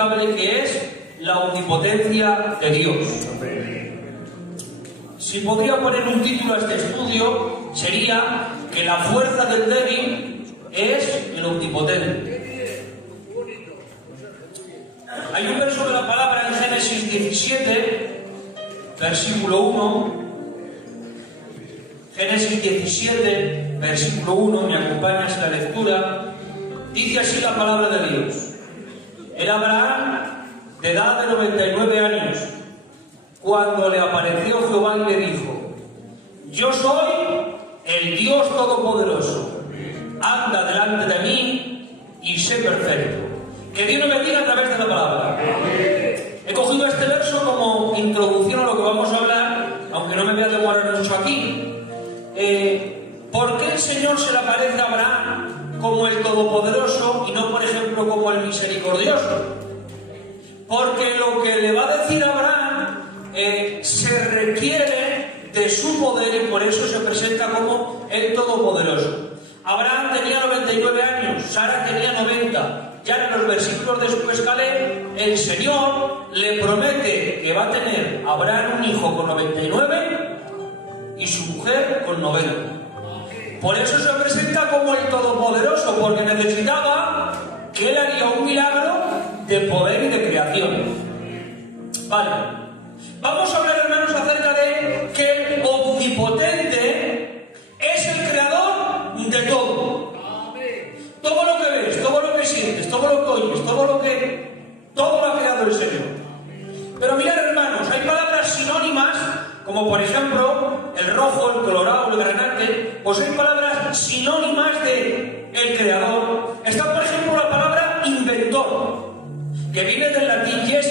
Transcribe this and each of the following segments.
inexplicable que es la omnipotencia de Dios. Si podría poner un título a este estudio, sería que la fuerza del débil es el omnipotente. Hay un verso de la palabra en Génesis 17, versículo 1. Génesis 17, versículo 1, me acompañas en la lectura. Dice así la palabra de Dios. Era Abraham de edad de 99 años, cuando le apareció Jehová y le dijo: yo soy el Dios Todopoderoso, anda delante de mí y sé perfecto. Que Dios nos bendiga a través de la palabra. He cogido este verso como introducción a lo que vamos a hablar, aunque no me voy a demorar mucho aquí. ¿Por qué el Señor se le aparece a Abraham como el Todopoderoso y no, por ejemplo, como el Misericordioso? Porque lo que le va a decir a Abraham se requiere de su poder y por eso se presenta como el Todopoderoso. Abraham tenía 99 años, Sara tenía 90. Ya en los versículos después que lee, el Señor le promete que va a tener a Abraham un hijo con 99 y su mujer con 90. Por eso se presenta como el Todopoderoso, porque necesitaba que él haría un milagro de poder y de creación. Vale. Vamos a hablar, hermanos, acerca de que el omnipotente es el creador de todo. Todo lo que ves, todo lo que sientes, todo lo que oyes, todo lo ha creado el Señor. Pero mirad, hermanos, hay palabras sinónimas, como por ejemplo el rojo, el colorado, el granate. Pues hay palabras sinónimas de el creador. Está, por ejemplo, la palabra inventor, que viene del latín yes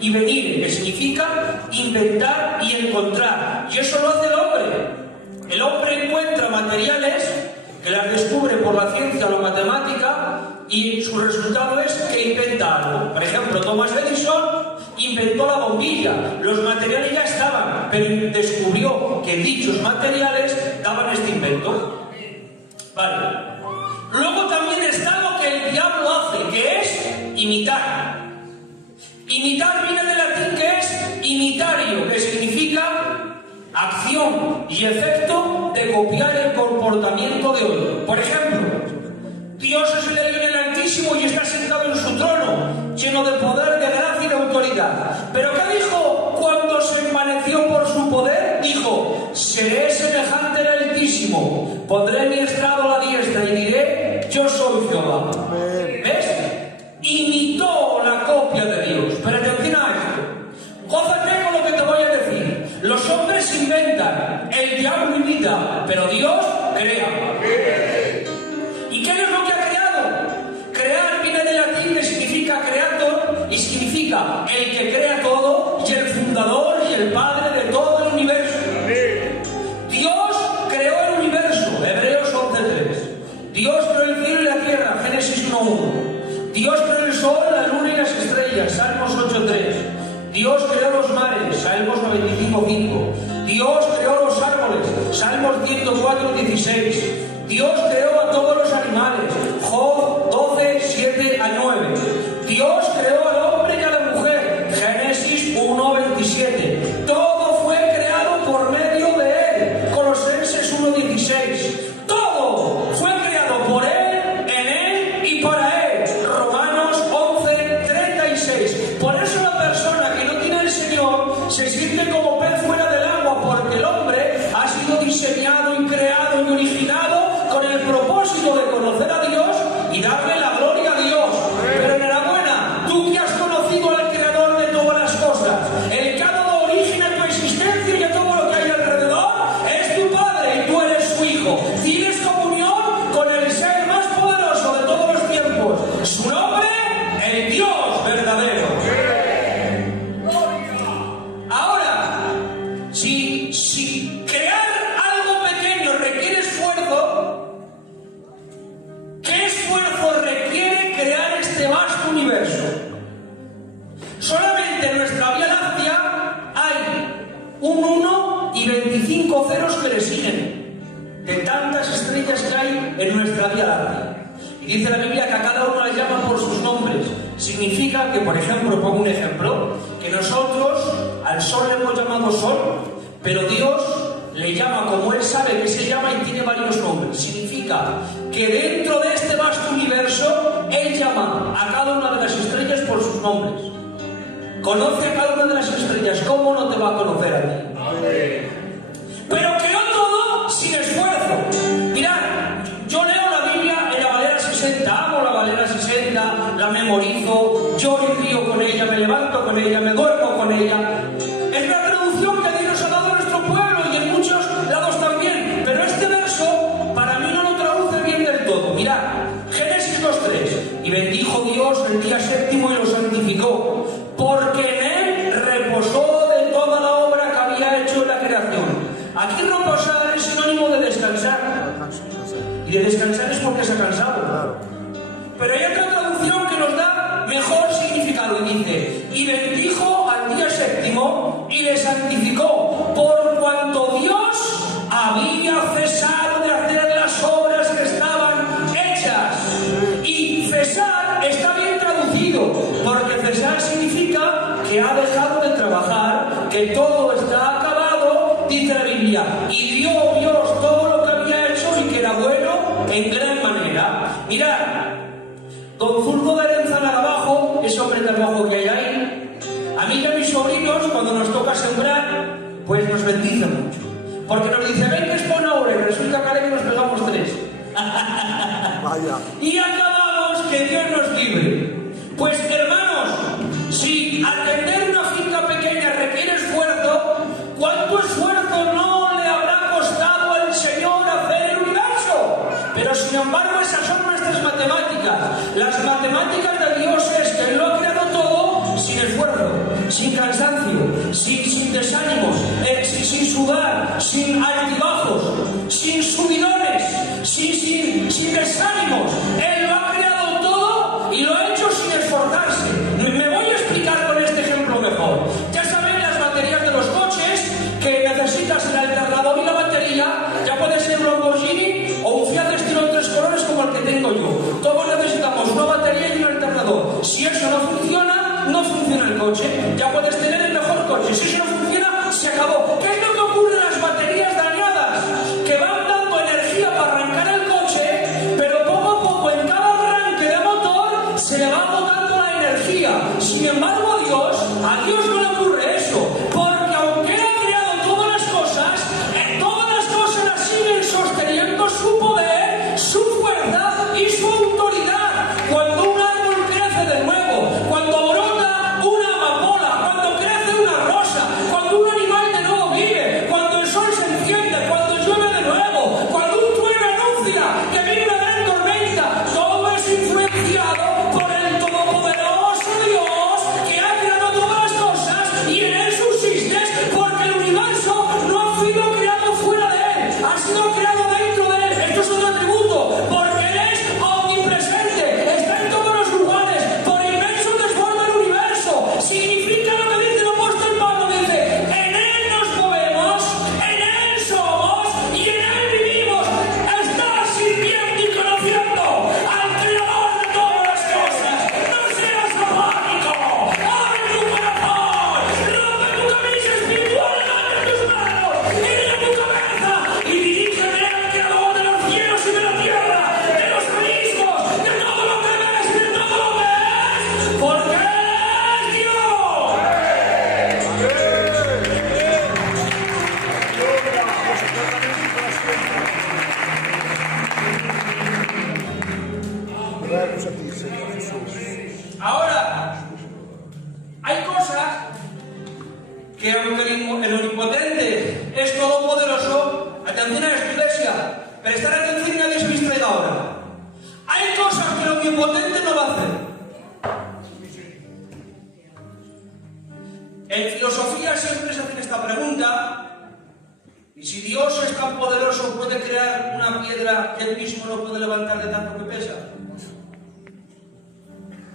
y venire, que significa inventar y encontrar. Y eso lo hace el hombre. El hombre encuentra materiales que las descubre por la ciencia o la matemática y su resultado es que inventa algo. Por ejemplo, Thomas Edison inventó la bombilla. Los materiales ya estaban, pero descubrió que dichos materiales daban este invento. Vale. Luego también está lo que el diablo hace, que es imitar. Imitar viene del latín, que es imitario, que significa acción y efecto de copiar el comportamiento de otro. Por ejemplo, Dios es el Dios del Altísimo y está sentado en su trono, lleno de poder, de gracia y de autoridad. ¿Pero qué dijo cuando se envaneció por su poder? Dijo: seré semejante al Altísimo, pondré mi estrado a la diestra y diré: yo soy Jehová. ¿Ves? Imitó la copia de Dios. Pero atención a esto. Gózate con lo que te voy a decir. Los hombres inventan, el diablo imita, pero Dios crea. ¿Y qué es lo que ha creado? Crear viene del latín, que significa creator, y significa el que crea todo, y el fundador y el padre de todo el universo. Dios creó el universo, Hebreos 11:3. Dios creó el cielo y la tierra, Génesis 1:1. Dios creó el sol, la luna y las estrellas, Salmos 8:3. Dios creó los mares, Salmos 95:5. Dios creó los árboles, Salmos 104:16. Dios creó a todos los animales, Job 12:7-9. Dios creó al hombre y a la mujer, Génesis 1:27. Todo fue creado por medio de él, Colosenses 1:16. Todo fue creado por él, en él y para él, Romanos 11:36. Por eso la persona que no tiene el Señor se siente como pez fuera del agua, porque el hombre ha sido diseñado y creado y originado con el propósito de conocer a Dios y darle la gloria a Dios. Pero enhorabuena, tú que has conocido al Creador de todas las cosas, el que ha dado origen a tu existencia y a todo lo que hay alrededor, es tu Padre y tú eres su Hijo. Tienes comunión con el ser más poderoso de todos los tiempos. Su nombre, el Dios verdadero. Ahora, si crear algo pequeño requiere esfuerzo, ¿qué esfuerzo requiere crear este vasto universo? Solamente en nuestra Vía Láctea hay un 1 y 25 ceros que le siguen, de tantas estrellas que hay en nuestra Vía Láctea. Y dice la Biblia que a cada uno le llaman por sus nombres. Si Significa que, por ejemplo, pongo un ejemplo, que nosotros al sol le hemos llamado sol, pero Dios le llama como Él sabe que se llama y tiene varios nombres. Significa que dentro de este vasto universo, Él llama a cada una de las estrellas por sus nombres. Conoce a cada una de las estrellas. ¿Cómo no te va a conocer a ti? Pero creó todo sin esfuerzo. Mirad, yo leo la Biblia en la Valera 60, amo la Valera 60, la memorizo, lloro y río con ella, me levanto con ella, me duermo con ella. Es la traducción que Dios nos ha dado a nuestro pueblo y en muchos lados también. Pero este verso para mí no lo traduce bien del todo. Mirad, Génesis 2:3. Y bendijo Dios el día séptimo y lo santificó, porque en él reposó de toda la obra que había hecho en la creación. Aquí reposar es sinónimo de descansar. Y de descansar es porque se ha cansado. Pero hay otra traducción que nos da mejor significado y dice: y bendijo al día séptimo y le santificó, por cuanto Dios había cesado de hacer las obras que estaban hechas. Y cesar está bien traducido, porque cesar significa que ha dejado de trabajar, que todo está acabado, dice la Biblia. Y vio Dios todo lo que había hecho y que era bueno en gran manera. Mirad, don Zurdo de Arenzana de abajo, ese hombre de abajo que hay ahí, a mí y a mis sobrinos, cuando nos toca sembrar, pues nos bendice mucho. Porque nos dice: ven que es buena hora, y resulta que nos pegamos 3. Vaya. Y acabamos que Dios nos libre. Pues hermanos, si atender una finca pequeña requiere esfuerzo, ¿cuánto esfuerzo no le habrá costado al Señor hacer el universo? Pero sin embargo esas son nuestras matemáticas. Las matemáticas de Dios es que Él lo ha creado todo sin esfuerzo, sin cansancio, sin desánimos, sin sudar, sin altibajos, sin subidones, sin desánimos. Él lo ha creado todo y lo ha hecho sin esforzarse. Me voy a explicar con este ejemplo mejor. Ya saben, las baterías de los coches, que necesitas el alternador y la batería, ya puede ser un Lamborghini o un Fiat estilo 3 colores como el que tengo yo. Todos necesitamos una batería y un alternador. Si eso no funciona, no funciona el coche. Ya puedes tener el mejor coche. Si eso no funciona, se acabó. ¿Qué es lo que ocurre en las baterías dañadas? Que van dando energía para arrancar el coche, pero poco a poco en cada arranque de motor se le va agotando la energía. Sin embargo, a Dios no le ocurre eso, porque aunque Él ha creado todas las cosas las siguen sosteniendo su poder, su fuerza y su autoridad. Cuando un árbol crece de nuevo, cuando brota una amapola, cuando crece una rosa, cuando un animal de nuevo vive, cuando el sol se enciende, cuando llueve de nuevo, cuando un trueno anuncia que viene una gran tormenta, todo es influenciado por el todopoderoso Dios que ha creado todas las cosas y en Él subsistes, porque el universo no ha sido creado fuera de Él, ha sido creado dentro de Él. Esto es un atributo, porque Él es omnipresente, está en todos los lugares, por inmenso que forma el universo. Significa lo que dice el apóstol Pablo, dice: en Él nos movemos, en Él somos y en Él vivimos. Estás sirviendo y conociendo al Creador de todas las cosas. No seas apático, abre tu corazón, rompe tu camisa espiritual, levanta tus manos, gira tu cabeza y dirígete al Creador de los cielos y de la tierra, de los abismos, de todo lo que ves, de todo lo que es, porque Él es Dios. Oramos a ti, Señor Jesús. Ahora, hay cosas que aunque el omnipotente es todopoderoso, atención a esta iglesia, prestar atención y nadie se distraiga ahora. Hay cosas que el omnipotente no va a hacer. En filosofía siempre se hacen esta pregunta: ¿y si Dios es tan poderoso, puede crear una piedra que él mismo no puede levantar de tanto que pesa?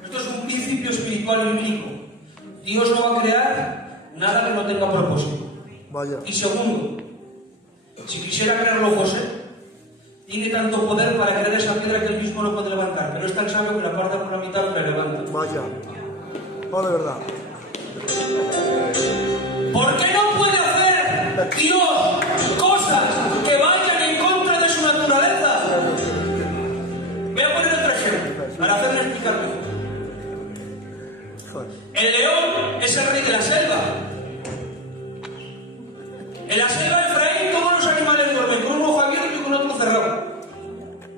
Esto es un principio espiritual y bíblico. Dios no va a crear nada que no tenga propósito. Vaya. Y segundo, si quisiera crearlo José, tiene tanto poder para crear esa piedra que él mismo no puede levantar, pero es tan sabio que la parte por la mitad y la levanta. Vaya. No, de verdad. ¿Por qué no puede hacer Dios cosas que vayan en contra de su naturaleza? Voy a poner otro ejemplo para hacerme explicar mejor. El león es el rey de la selva. En la selva de Efraín todos los animales duermen con un ojo abierto y con otro cerrado.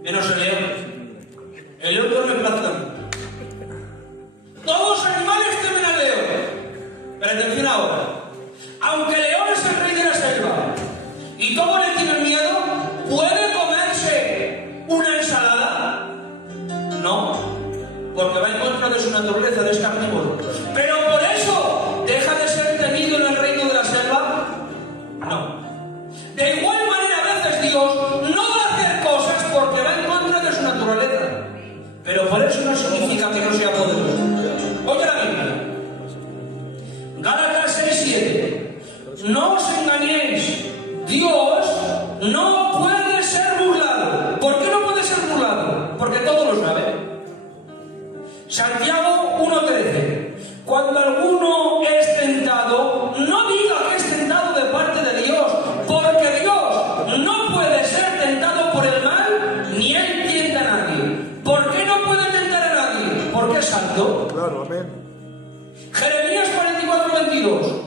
Menos el león. El león duerme plácidamente. Todos los animales temen al león. Pero atención ahora. Aunque el león es el rey de la selva y todos le tienen miedo, ¿puede comerse una ensalada? No, porque va en contra de su naturaleza, de carnívoro. Pero por eso deja de ser temido en el reino de la selva. No. De igual manera, a veces Dios no va a hacer cosas porque va en contra de su naturaleza. Pero por eso no significa que no sea poderoso. Oye la Biblia. Gálatas 6:7. No os engañéis. Dios no puede ser burlado. ¿Por qué no puede ser burlado? Porque todo lo sabe. Santiago 1:13. Cuando alguno es tentado, no diga que es tentado de parte de Dios, porque Dios no puede ser tentado por el mal, ni él tienta a nadie. ¿Por qué no puede tentar a nadie? Porque es santo. Claro, amén. Jeremías 44:22.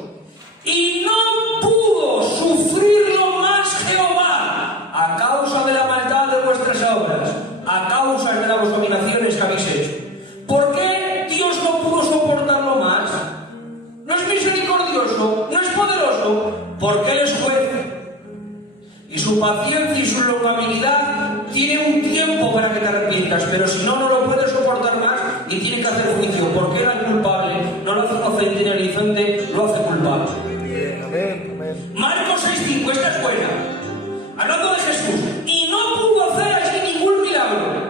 Y no pudo sufrirlo más Jehová a causa de la maldad de vuestras obras, a causa de las abominaciones que habéis hecho. ¿Por qué Dios no pudo soportarlo más? No es misericordioso, no es poderoso, porque Él es juez. Y su paciencia y su longanimidad tiene un tiempo para que te arrepientas, pero si no, no lo puede soportar más y tiene que hacer juicio, porque era el culpable, no lo hace inocente ni el inocente, lo hace culpable. Amén, amén. Marcos 6:5, esta es buena. Hablando de Jesús, y no pudo hacer allí ningún milagro,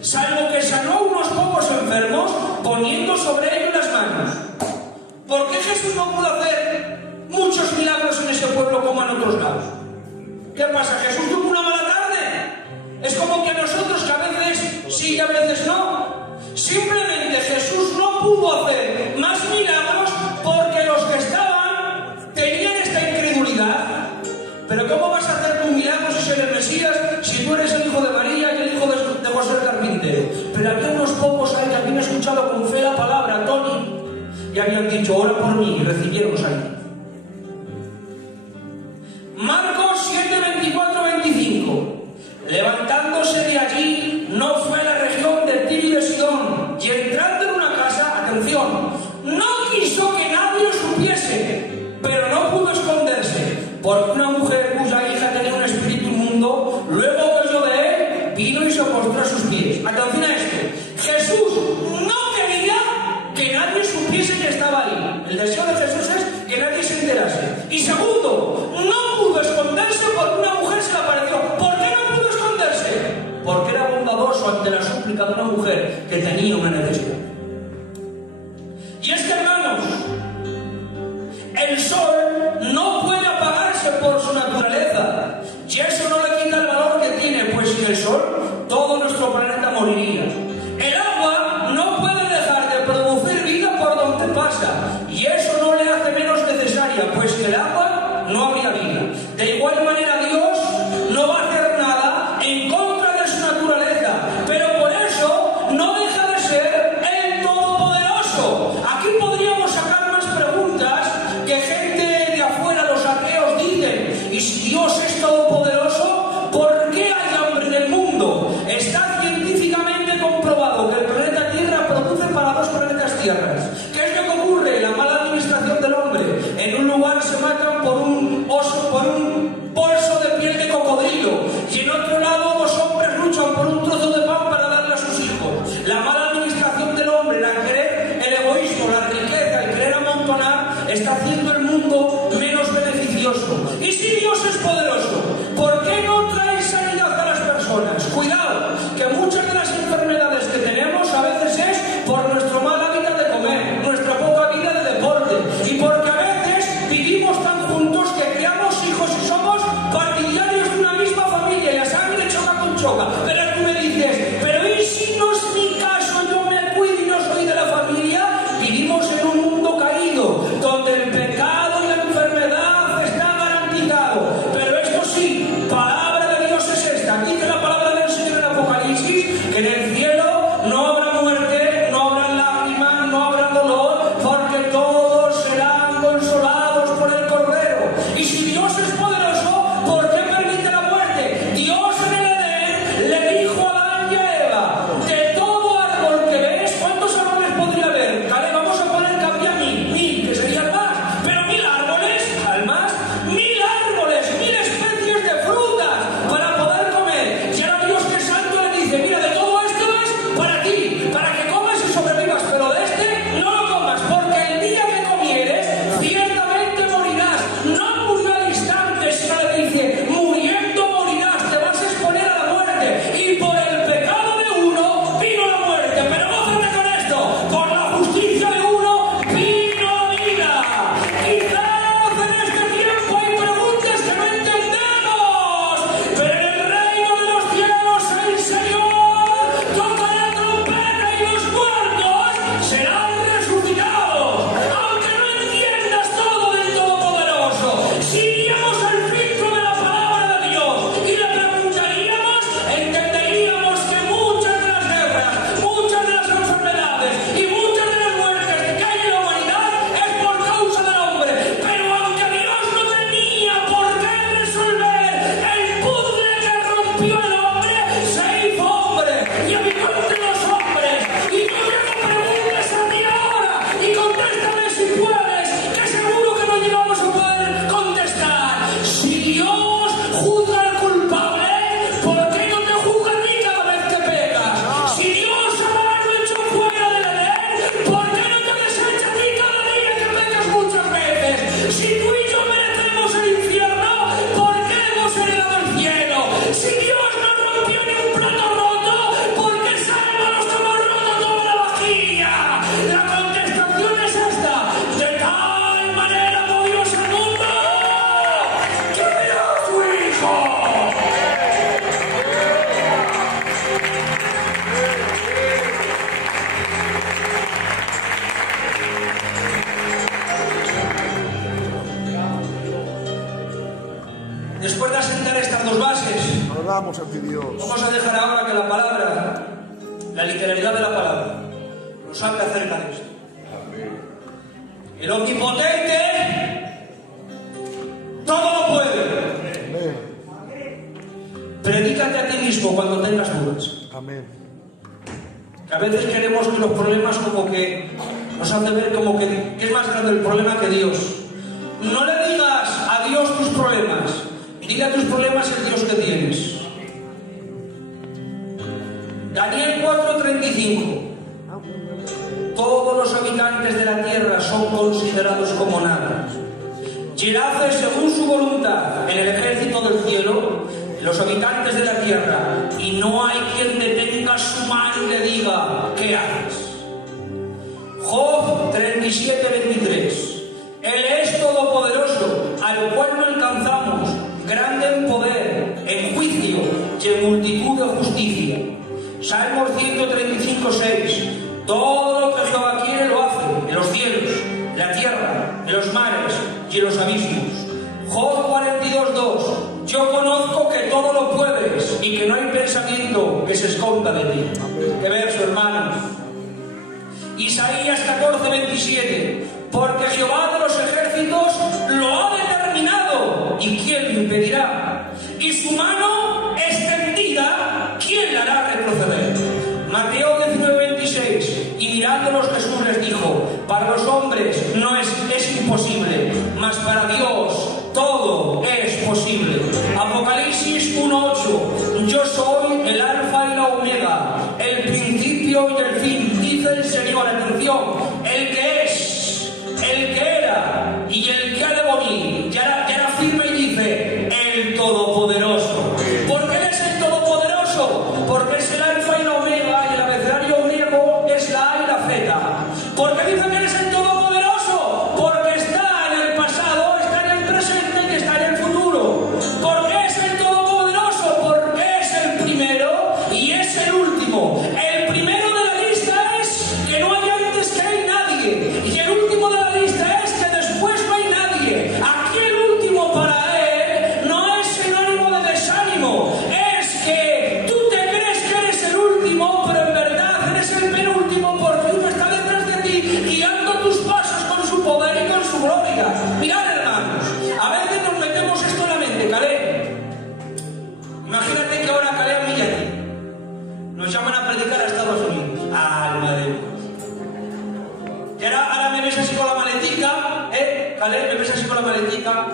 salvo que sanó unos pocos enfermos poniendo sobre ellos las manos. ¿Por qué Jesús no pudo hacer muchos milagros en ese pueblo como en otros lados? ¿Qué pasa? ¿Jesús tuvo una mala tarde? Es como que a nosotros, que a veces sí y a veces no. Simplemente Jesús no pudo hacer más milagros porque los que estaban tenían esta incredulidad. Pero ¿cómo vas a hacer un milagro si eres el Mesías, si tú eres el hijo de María y el hijo de José el carpintero? Pero había unos pocos ahí que habían escuchado con fe la palabra, Tony, y habían dicho, ora por mí, y recibieron sanidad. Marcos 7:24-25. Levantándose de allí, no fue a la región de Tiro y de Sidón, y entrando en una casa, atención, no quiso que nadie supiese, pero no pudo esconderse, porque una mujer cuya hija tenía un espíritu inmundo, luego que oyó de él, vino y se postró a sus pies. Atención a esto. Jesús no quería que nadie supiese que estaba ahí. El deseo de Jesús es que nadie se enterase. Y segundo, no pudo esconderse porque una mujer se le apareció. ¿Por qué no pudo esconderse? Porque era bondadoso ante la súplica de una mujer que tenía una necesidad. Y es que, hermanos, el sol no puede apagarse por su naturaleza. Y eso no le quita el valor que tiene, pues sin el sol todo nuestro planeta moriría. El agua no puede dejar de producir vida por donde pasa. Y eso no le hace menos necesaria, pues sin el agua no habría vida. De igual manera, Dios no va a hacer nada en contra de su naturaleza, pero por eso no deja de ser el Todopoderoso. Aquí podríamos sacar más preguntas que gente de afuera, los ateos, dicen. Y si Dios es todopoderoso, ¿por qué hay hambre en el mundo? Está científicamente comprobado que el planeta Tierra produce para 2 planetas Tierras. ¿Qué es lo que ocurre? La mala administración del hombre. En un lugar se matan por un oso, por un bolso de piel de cocodrilo, y en otro lado 2 hombres luchan por un trozo de pan para darle a sus hijos. La mala administración del hombre, la querer, el egoísmo, la riqueza, el querer amontonar, está haciendo el mundo menos beneficioso. Y si Dios es poderoso, ¿por qué no trae sanidad a las personas? Cuidado, que muchas de las enfermedades que tenemos a veces es por nuestra mala vida de comer, nuestra poca vida de deporte, y porque a veces vivimos tan juntos que creamos hijos y somos partidarios de una misma familia, y la sangre después de asentar estas dos bases, Adoramos a ti, Dios. vamos a dejar ahora que la palabra, la literalidad de la palabra, nos hable acerca de esto. El omnipotente todo lo puede. Amén. Predícate a ti mismo cuando tengas dudas. Amén. Que a veces queremos que los problemas como que nos hacen ver como que es más grande el problema que Dios. No le digas a Dios tus problemas, dile a tus problemas el Dios que tienes. Daniel 4:35. Todos los habitantes de la tierra son considerados como nada. Y él hace según su voluntad en el ejército del cielo, los habitantes de la tierra, y no hay quien detenga su mano y le diga, ¿qué haces? Job 37:23. Él es todopoderoso, al cual no alcanzamos, grande en poder, en juicio y en multitud de justicia. Salmos 135:6. Todo lo que Jehová quiere lo hace, en los cielos, en la tierra, en los mares y en los abismos. Job 42:2. Yo conozco que todo lo puedes y que no hay pensamiento que se esconda de ti. Qué verso, hermanos. Isaías 14:27. Porque Jehová de los ejércitos lo ha determinado, ¿y quién lo impedirá? Y su mano extendida, ¿quién la hará retroceder? Mateo 19:26. Y mirándolos Jesús les dijo, para los hombres no es imposible, mas para Dios todo es posible. Apocalipsis 1:8. Yo soy el alfa y la omega, el principio y el fin, dice el Señor. Atención, el que es, el que era y el que ha de venir. Ya era firme y dice, el Todopoderoso. ¿Por qué es el Todopoderoso? Porque es el alfa y la omega, y el abecedario griego es la A y la Z. ¿Por qué dice que eres el Todopoderoso? Porque está en el pasado, está en el presente y está en el futuro. ¿Por qué es el Todopoderoso? Porque es el primero y es el último. El primero de la lista es que no hay antes que hay nadie. Y el último de la lista es que después no hay nadie. Aquí el último para él no es sinónimo de desánimo. Es que tú te crees que eres el último, pero en verdad eres el penúltimo, porque uno está detrás de ti guiando tus pasos con su poder y con su gloria. Mirad, hermanos, a veces nos metemos esto en la mente. Caleb, imagínate que ahora Caleb Millán nos llaman a predicar a Estados Unidos. Alma de Dios. Y ahora me ves así con la maletica, Caleb, me ves así con la maletica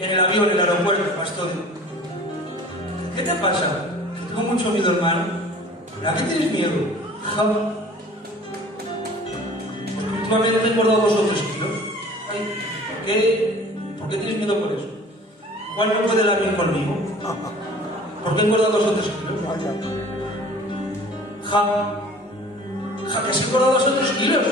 en el avión, en el aeropuerto, pastor. ¿Qué te pasa? Tengo mucho miedo, hermano. ¿A qué tienes miedo? Porque últimamente he engordado 2 o 3 kilos. Ay, ¿por qué tienes miedo por eso? ¿Cuál no puede dar bien conmigo? ¿Por qué he engordado 2 o 3 kilos? Que se ha engordado 2 o 3 kilos.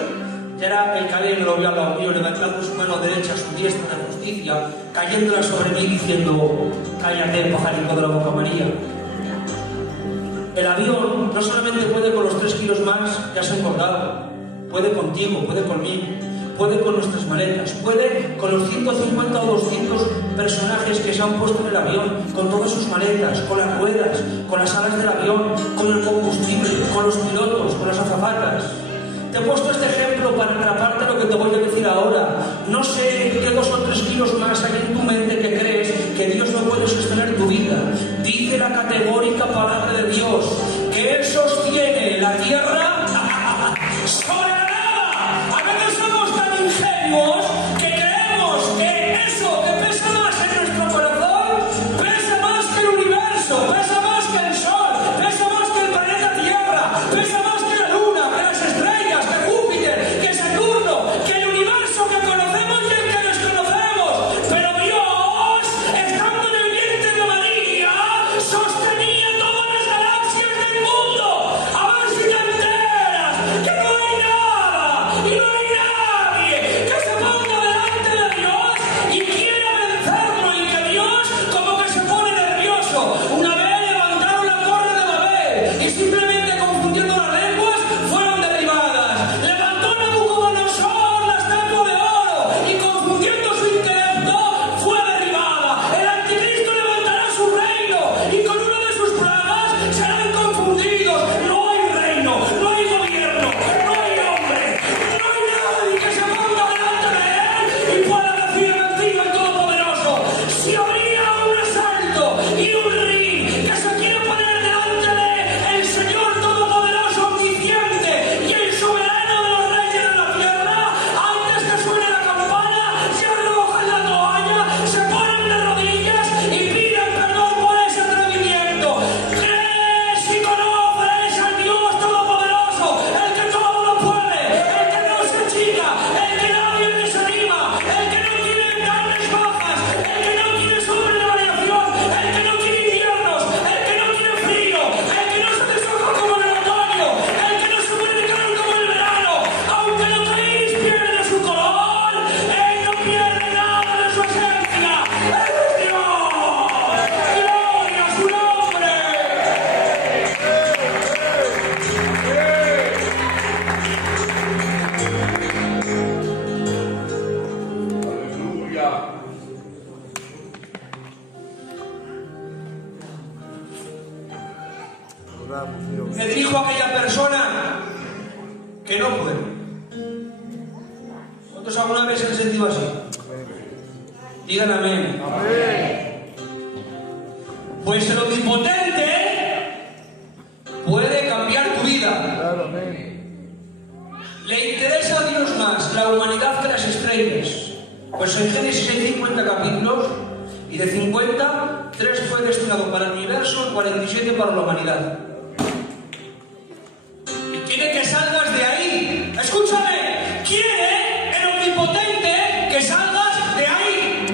Ya era el Caleb, lo vio al lado mío, levantando su mano derecha, su diestra de justicia, cayéndola sobre mí diciendo, cállate, pajarito de la boca María. El avión no solamente puede con los 3 kilos más que has engordado, puede contigo, puede conmigo, puede con nuestras maletas, puede con los 150 o 200 personajes que se han puesto en el avión, con todas sus maletas, con las ruedas, con las alas del avión, con el combustible, con los pilotos, con las azafatas. Te he puesto este ejemplo para atraparte lo que te voy a decir ahora. No sé qué 2 o 3 kilos más hay en tu mente que crees que Dios no puede sostener tu vida. Dice la categórica palabra de Dios que Él sostiene la tierra sobre la nada. A veces somos tan ingenuos que creemos que eso que pesa más en nuestro corazón pesa más que el universo, pesa más que el sol, pesa más que el planeta Tierra, pesa más que la luna, que las estrellas, que Júpiter, que Saturno, que el universo que conocemos y el que desconocemos. Pero Dios, estando en el vientre de María, sostenía todas las galaxias del mundo. A ver si te enteras. Oramos, Dios. Le dijo a aquella persona que no puede. ¿Cuántos alguna vez se han sentido así? Digan amén. Amén. Pues el omnipotente puede cambiar tu vida. Claro, amén. Le interesa a Dios más la humanidad que las estrellas. Pues en Génesis hay 50 capítulos y de 50, 3 fue destinado para el universo y 47 para la humanidad. Y quiere que salgas de ahí. Escúchame, quiere el omnipotente que salgas de ahí.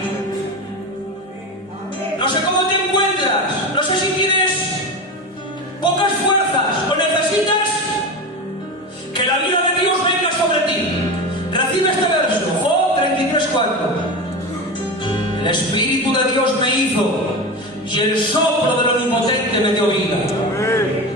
No sé cómo te encuentras, no sé si tienes pocas fuerzas o necesitas que la vida de Dios venga sobre ti. Recibe este verso, Job 33:4. El Espíritu de Dios me hizo y el soplo del Omnipotente me dio vida. Amén.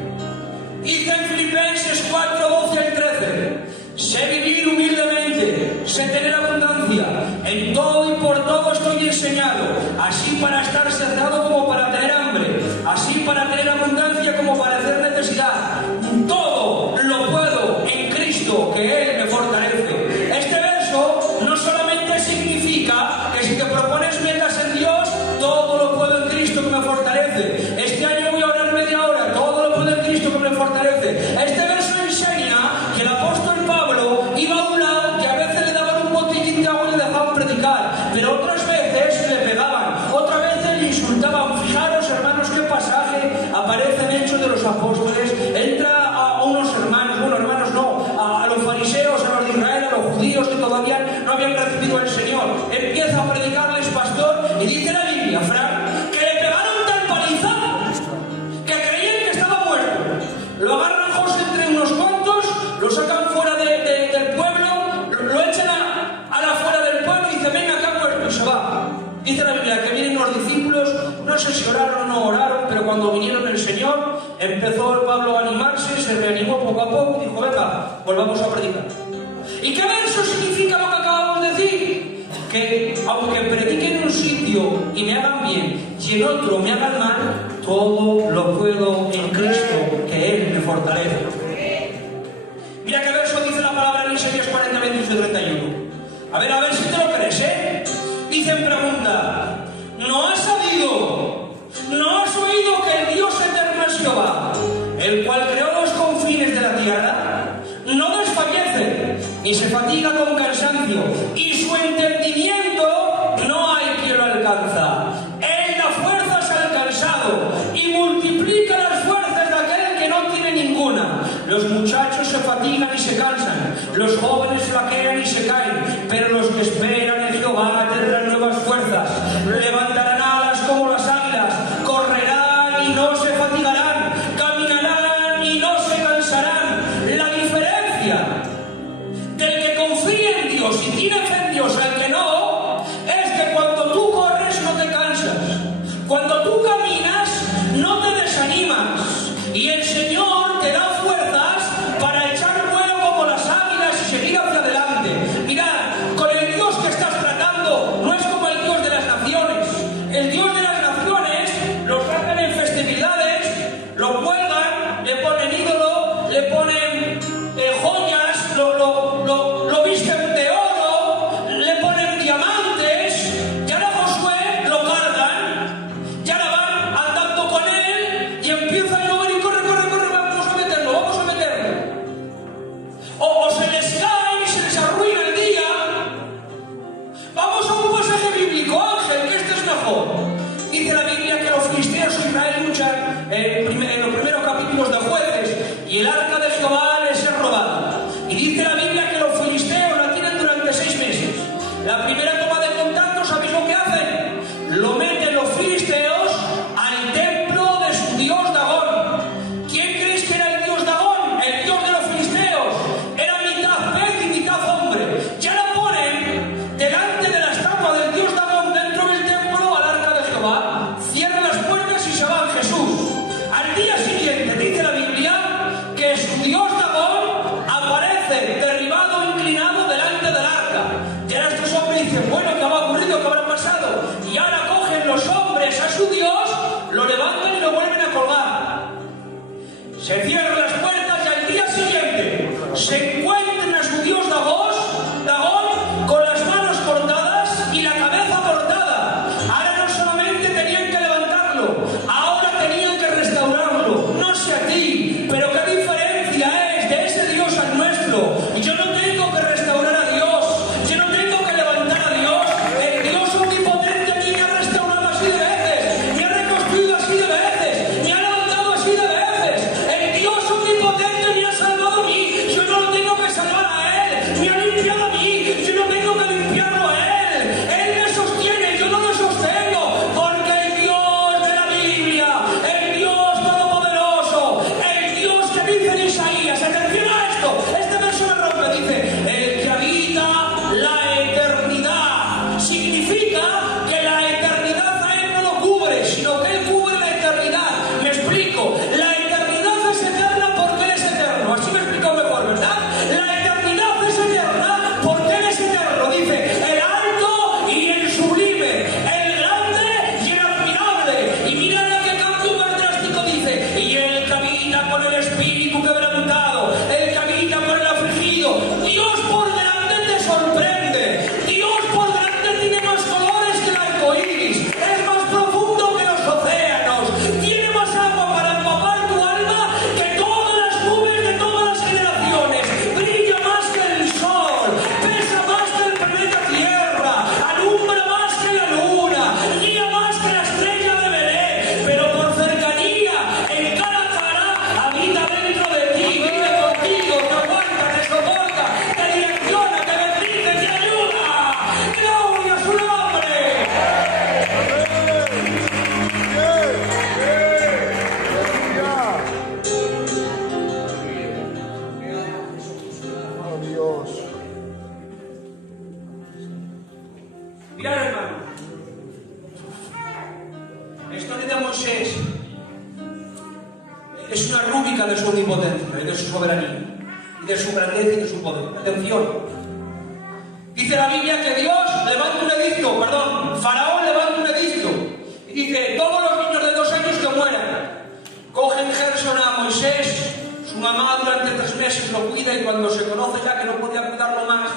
Dice en Filipenses 4:12 al 13: sé vivir humildemente, sé tener abundancia, en todo y por todo estoy enseñado, así para estar saciado como para tener hambre, así para tener abundancia como para hacer necesidad. Todo lo puedo en Cristo, que Él me fortalece. Este verso no solamente significa que si te propones metas en Dios, todo lo puedo en Cristo que me fortalece. Este año voy a orar media hora, todo lo puedo en Cristo que me fortalece. Este verso enseña que el apóstol Pablo iba a un lado que a veces le daban un botellín de agua y le dejaban predicar, pero otras veces le pegaban, otras veces le insultaban. Fijaros, hermanos, qué pasaje aparece en Hechos de los Apóstoles. Entra a unos hermanos, bueno, hermanos no, a los fariseos, a los de Israel, a los judíos que todavía no habían recibido al Señor. Empieza a predicarles, pastor, y dice la Biblia, Fran, que le pegaron tal paliza que creían que estaba muerto. Lo agarran José entre unos cuantos, lo sacan fuera del pueblo, lo echan a la fuera del pueblo y dice, venga, acá muerto, y se va. Dice la Biblia que vienen los discípulos, no sé si oraron o no oraron, pero cuando vinieron el Señor, empezó Pablo a animarse, se reanimó poco a poco y dijo, venga, volvamos a predicar. ¿Y qué verso significa lo que acabamos de decir? Que aunque predique en un sitio y me hagan bien y en otro me hagan mal, todo lo puedo en Cristo, que Él me fortalece. Mira qué verso dice la palabra en Isaías 40, 28 y 31. A ver si te lo crees, ¿eh? Dice en pregunta, ¿no has sabido, no has oído que el Dios eterno es Jehová, el cual creó los confines de la tierra? No desfallece, ni se fatiga con cansancio, y su entendimiento no hay quien lo alcanza. Él da fuerzas al cansado y multiplica las fuerzas de aquel que no tiene ninguna. Los muchachos se fatigan y se cansan, los jóvenes flaquean y se caen, pero los que esperan en Jehová tendrán nuevas fuerzas, levantarán alas como las águilas, correrán y no se fatigarán, caminarán y no se cansarán. La diferencia del que confía en Dios y tiene fe en Dios al que no, es que cuando tú corres no te cansas, cuando tú caminas no te desanimas, y el Señor te da fuerzas para echar vuelo como las águilas y seguir hacia adelante. Mirad, con el Dios que estás tratando no es como el Dios de las naciones. El Dios de las naciones lo sacan en festividades, lo cuelgan, le ponen ídolo, le ponen joyas, lo visten de oro, le ponen diamantes, y ahora Josué lo cargan, y ahora van andando con él y empieza a llover y corre, vamos a meterlo. O se les cae y se les arruina el día. Vamos a un pasaje bíblico, Ángel, que este es mejor. Dice la Biblia que los filisteos de Israel luchan en los primeros capítulos de Jueces y el arca de Jehová les es robada. Y dice la Biblia que los filisteos la tienen durante 6 meses. La primera toma de contacto, ¿sabéis lo que hacen? Lo meten los filisteos al templo de su dios Dagón. ¿Quién creéis que era el dios Dagón? El dios de los filisteos. Era mitad pez y mitad hombre. Ya la ponen delante de la estatua del dios Dagón dentro del templo al arca de Jehová. Cierran las puertas y se va Jesús. Al día siguiente dice la Biblia que su dios Dagón aparece derribado, inclinado delante del arca. Y ahora estos hombres dicen, bueno, ¿qué ha ocurrido? ¿Qué habrá Mirad, hermano. La historia de Moisés es una rúbrica de su omnipotencia y de su soberanía, y de su grandeza y de su poder. Atención. Dice la Biblia que Faraón levanta un edicto y dice: todos los niños de 2 años que mueran. Cogen Gerson a Moisés, su mamá durante 3 meses lo cuida, y cuando se conoce ya que no podía cuidarlo más,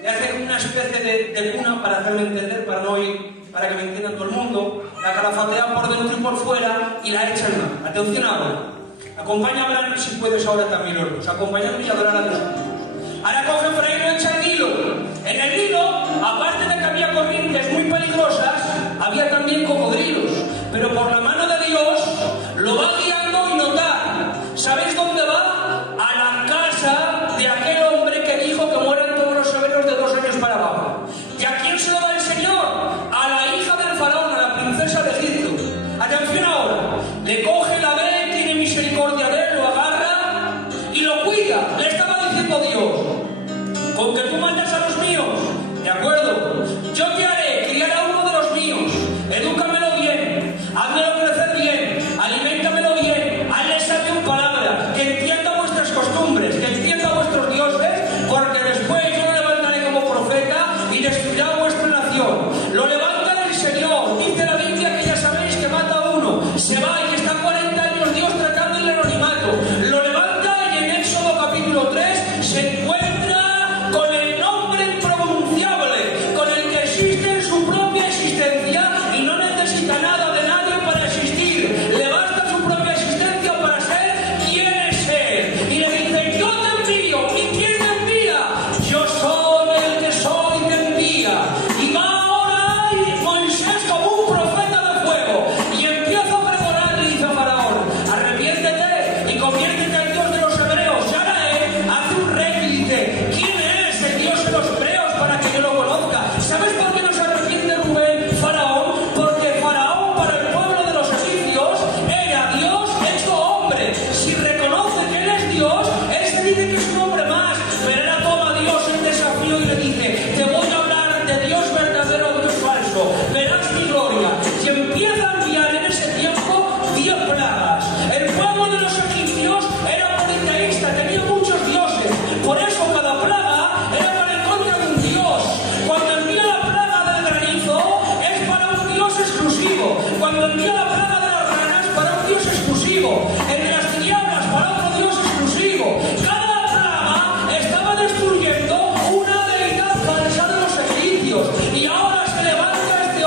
le hacen una especie de cuna, para hacerme entender, para que me entiendan todo el mundo, la calafatean por dentro y por fuera y la echan mal. Atención ahora. Acompaña a hablar, si puedes ahora también los dos. Acompañadme y adorar a Dios. Ahora cogen Efraín y lo echan al Nilo. En el Nilo, aparte de que había corrientes muy peligrosas, había también cocodrilos. Pero por la mano de Dios lo va guiando y nota. ¿Sabéis dónde va? A la casa de aquel hombre que dijo que mueran todos los hebreos de 2 años para abajo. ¿Y a quién se lo da el Señor? A la hija del faraón, a la princesa de Egipto. Atención ahora. Le coge, la ve, tiene misericordia de él, lo agarra y lo cuida. Le estaba diciendo Dios: con que tú mandas a los míos, ¿de acuerdo? Yo te haré criar a uno de los míos. Edúcamelo bien, házmelo crecer bien, aliméntamelo bien, hazle sabio en palabra, que entienda vuestras costumbres, que entienda vuestros dioses, porque después yo lo levantaré como profeta y destruirá vuestra nación. Lo levanta el Señor. Dice la Biblia que ya sabéis que mata a uno, se va y está 40 años Dios tratando el anonimato. Lo levanta y en Éxodo capítulo 3 se encuentra con el nombre impronunciable, con el que existe en su propia existencia y no necesita nada de nadie para existir. Le basta su propia existencia para ser quien es él. Y le dice: yo te envío. ¿Y quién te envía? Yo soy el que soy, te envía. Y va ahora Moisés como un profeta de fuego y empieza a pregonar y dice a Faraón: arrepiéntete y conviértete al Dios de los hebreos. Y ahora él hace un rey y dice: ¿quién es el Dios de los hebreos para que yo lo conozca? ¿Sabes por qué no se arrepiente Rubén? Faraón. Porque Faraón para el pueblo de los egipcios era Dios hecho hombre. Si reconoce que él es Dios, él se dice que es un hombre más. Pero ahora toma Dios el desafío y le dice: te voy a hablar de Dios verdadero, Dios falso. Verás mi gloria. Y empieza a enviar en ese tiempo 10 plagas. El pueblo de los egipcios era politeísta, tenía muchos dioses. Por eso cada plaga era para en contra de un dios. Cuando envía la plaga del granizo es para un dios exclusivo. Cuando envía la plaga de las ranas, para un dios exclusivo. El de las tinieblas, para otro dios exclusivo. Cada plaga estaba destruyendo una deidad falsa de los egipcios. Y ahora se levanta este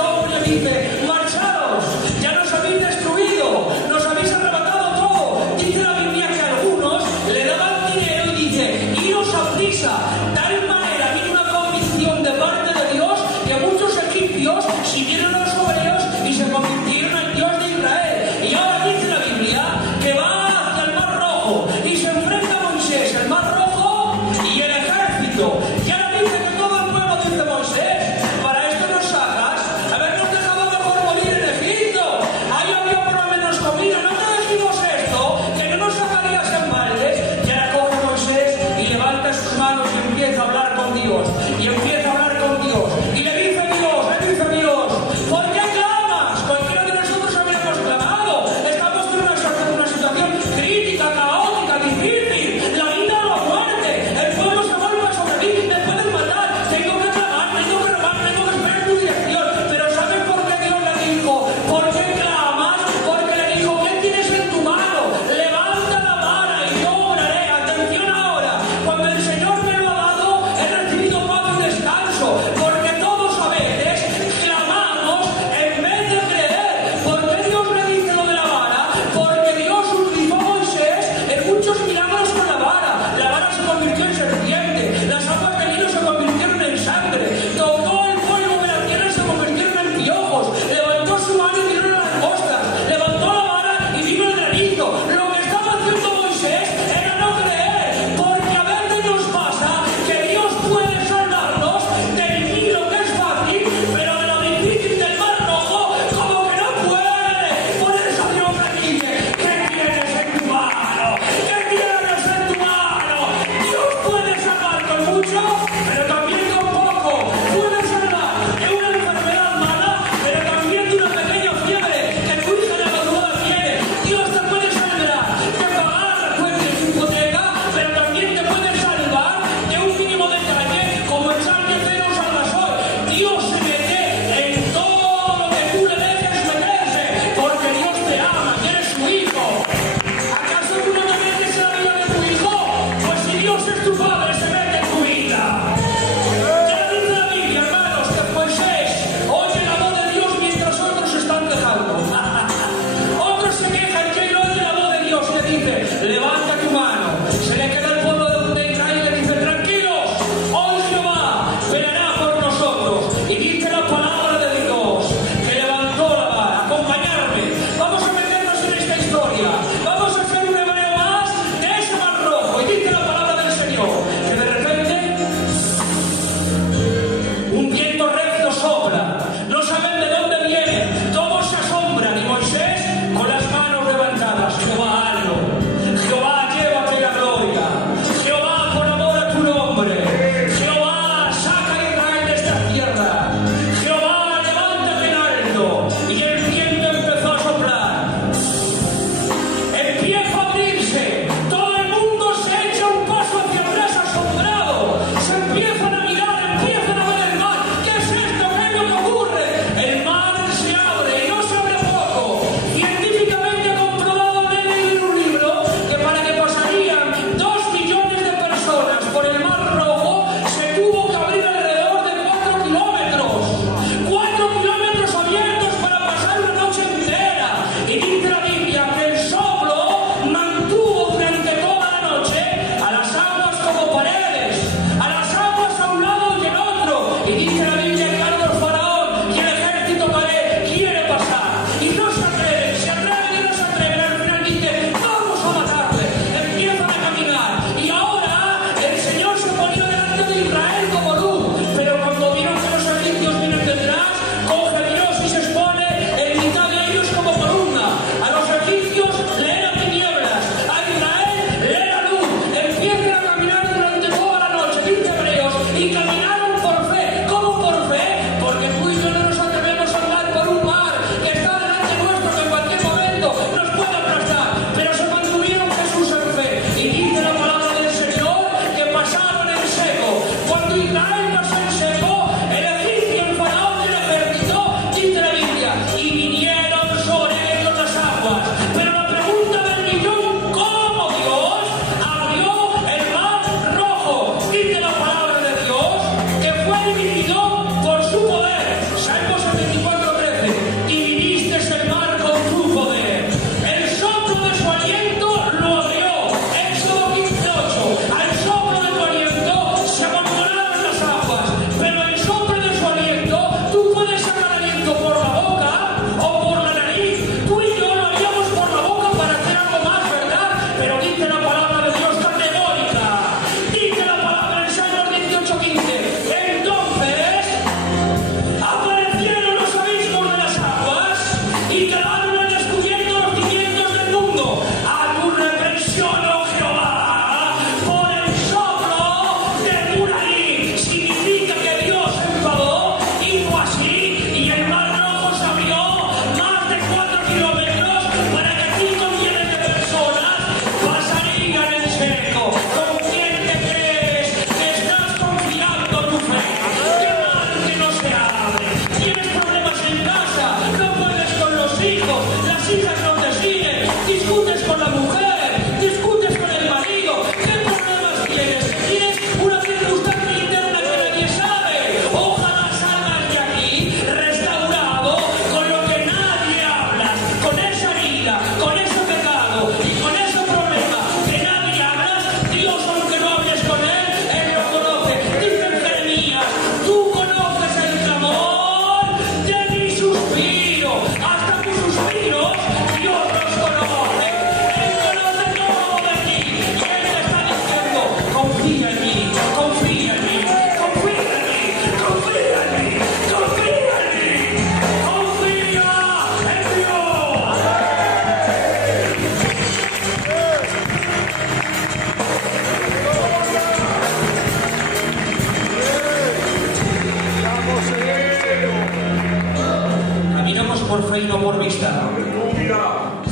por fe y no por vista,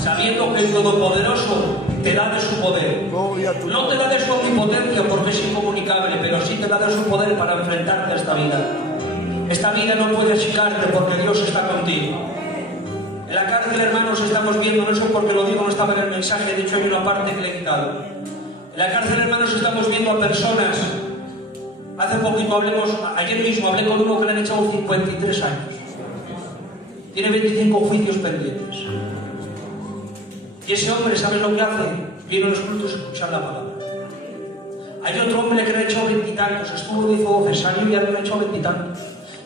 sabiendo que el Todopoderoso te da de su poder. Gloria a tu No te da de su omnipotencia porque es incomunicable, pero sí te da de su poder para enfrentarte a esta vida. Esta vida no puede achicarte porque Dios está contigo. En la cárcel, hermanos, estamos viendo, no sé por qué lo digo, no estaba en el mensaje, de hecho hay una parte que le he quitado. En la cárcel, hermanos, estamos viendo a personas. Hace poquito ayer mismo hablé con uno que le han echado 53 años. Tiene 25 juicios pendientes. Y ese hombre, ¿sabes lo que hace? Viene a los cultos a escuchar la palabra. Hay otro hombre que le ha echado 20 y tantos, estuvo 10 veces, salió y ya le ha echado 20 y tantos.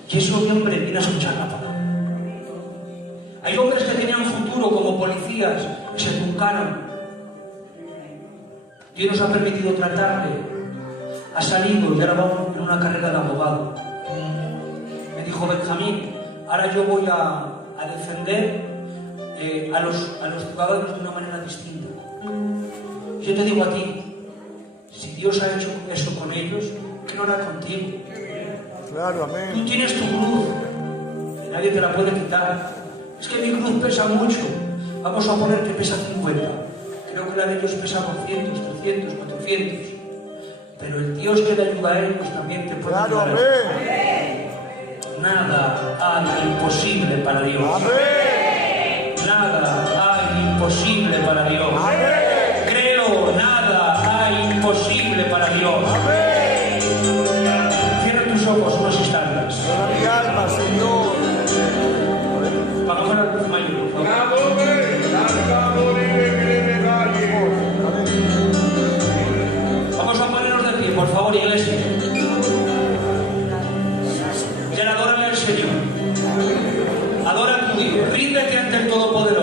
Y ese hombre viene a escuchar la palabra. Hay hombres que tenían futuro como policías, que se truncaron. Dios nos ha permitido tratarle. Ha salido y ahora va en una carrera de abogado. Me dijo: Benjamín, ahora yo voy a defender a los ciudadanos de una manera distinta. Yo te digo a ti, si Dios ha hecho eso con ellos, ¿qué no hará contigo? Claro, amén. Tú tienes tu cruz, y nadie te la puede quitar. Es que mi cruz pesa mucho. Vamos a poner que pesa 50. Creo que la de ellos pesa 200, 300, 400. Pero el Dios que te ayuda a él, pues también te puede Claro, ayudar. amén. Nada hay imposible para Dios. Amén. Nada hay imposible para Dios. Amén. Creo, nada hay imposible para Dios. Amén. Cierra tus ojos unos instantes. Toda mi alma, Señor. Vamos a la cruz mayor, por favor. Vamos a ponernos de pie, por favor, iglesia. Y ahora adórale al Señor. Adora a tu Dios. Ríndete ante el Todopoderoso.